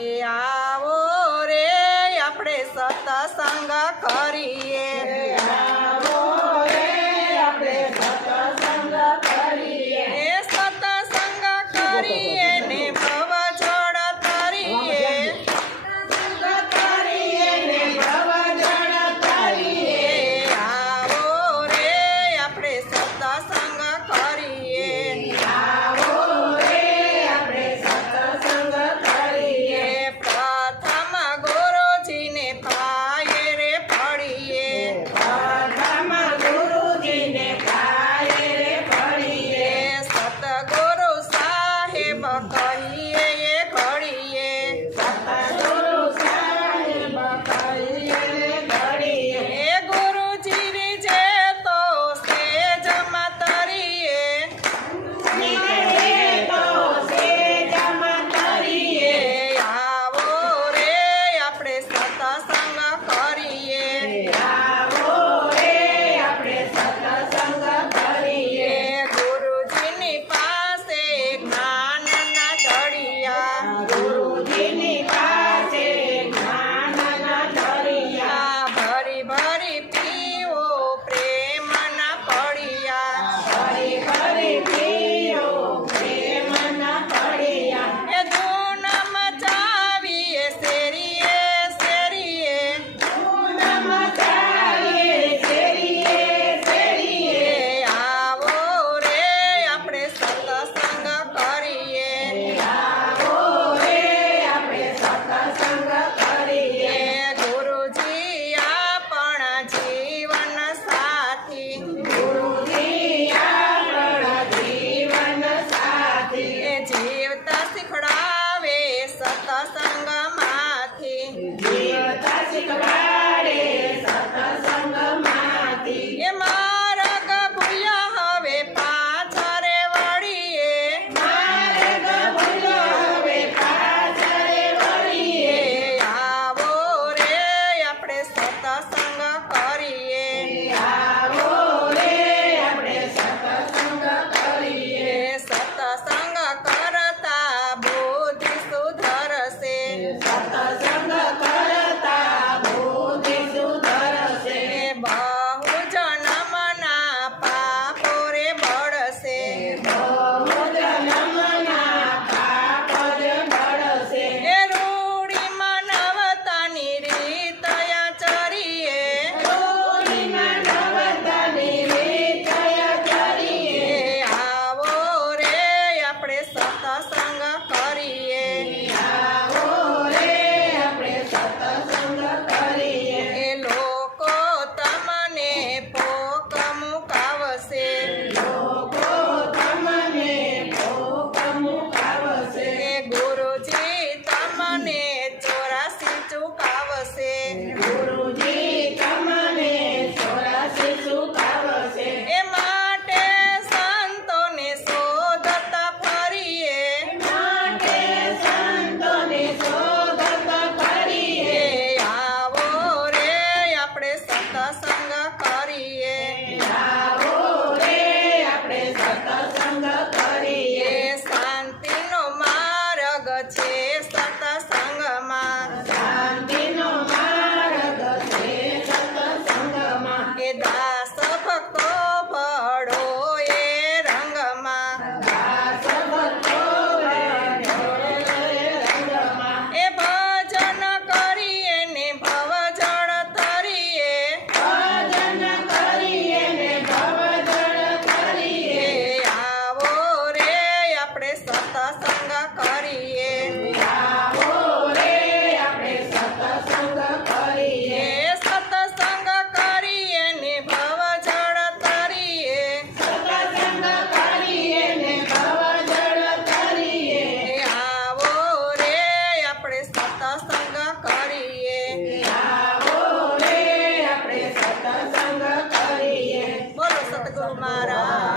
એ આવો રે આપણે સત્સંગ કરીએ, આવો રે આપણે સત્સંગ કરીએ, એ સત્સંગ કરીએ ને ભવ જળ તરીએ, કરીએ ને ભવજળ તરીએ, એ આવો રે આપણે સત્સંગ કરીએ, આવો રે આપણે સત્સંગ કરીએ, એ પ્રથમ ગુરુજીને પાયે રે પડીએ, પ્રથમ ગુરુજીને પાયે રે પડીએ, એ સતગુરુ સાહેબ કહીએ એ ઘડીએ, સતગુરુ સાહેબ કહીએ રે ઘડીએ, એ ગુરુજી રીજે તો સેજમાં તરીએ, નીકળે તો સેજમાં તરીએ, એ આવો રે આપણે સત્સંગ કરીએ, આવો રે આપણે સત્સંગ કરીએ, એ ગુરુજીની પાસે જ્ઞાનના દળિયા, ગુરુજીની પાસે જ્ઞાનના દરિયા, ભરી ભરી પીવો પ્રેમના પડિયા, ફરી ફરી પીઓ પ્રેમના પડિયા, એ ધૂન મચાવીએ શેરીએ શેરીએ, પૂનમ ચાલીએ શેરીએ શેરીએ, એ આવો રે આપણે સત્સંગ કરીએ, આવો રે આપણે સત્સંગ કરીએ, એ ગુરુજી આપણા જીવન સાથી, ગુરુજી આપણા જીવન સાથી, એ જીવતા શીખડાવે સત્સંગમાંથી, જીવતા શીખવાડે સત્સંગમાંથી, એ માર્ગ ભૂલ્યા હવે પાછળ વળીએ, માર્ગ ભૂલ્યો હવે પાછળ વળીએ, એ આવો રે આપણે સત્સંગ કરીએ, આવો રે આપણે સત્સંગ કરીએ, એ સત્સંગ કરતા બુદ્ધિ સુધરશે, સત્સંગ કરતા બુદ્ધિ સુધરશે, એ બહુ જન્મના પાપો રે બળશે, બહુ જન્મના પાપ જ બળશે, એ રૂડી માનવતાની રીત ચરીએ, ગોરી માનવતાની રીત કરીએ, એ આવો રે આપણે સત્સંગ કરીએ, આવો રે આપણે સત્સંગ કરીએ, એ લોકો તમને પોક મુકાવશે, લોકો તમને ભોગ મુકાવશે, એ ગુરુજી તમને 84 ચુકાવશે, ગુરુજી તમને 84 ચુકાવશે, એ માટે સંતોને શોધતા ફરીએ, માટે સંતોને શોધત કરીએ, એ આવો રે આપણે સત્સંગ કરીએ, આવો રે આપણે સત્સંગ કરીએ, એ શાંતિનો માર્ગ છે સત્સંગમાં, શાંતિનો માર્ગ છે સત્સંગમાં, એ દાસ ભક્તો ભળો એ રંગમાં, દાસ ભક્તો રંગમાં, એ ભજન કરીએ ને ભવ જળ તરીએ, ભજન કરીએ ને ભવજળ કરીએ, એ આવો રે આપણે સત્સંગ કરીએ, આવો રે આપણે સત્સંગ કરીએ, એ સત્સંગ કરીએ ને ભવ જળ તરીએ, સત્સંગ કરીએ ને ભવજળ કરીએ, એ આવો રે આપણે સત્સંગ કરીએ, આવો રે આપણે સત્સંગ કરીએ, બોલો સતગુરુ મહારાજ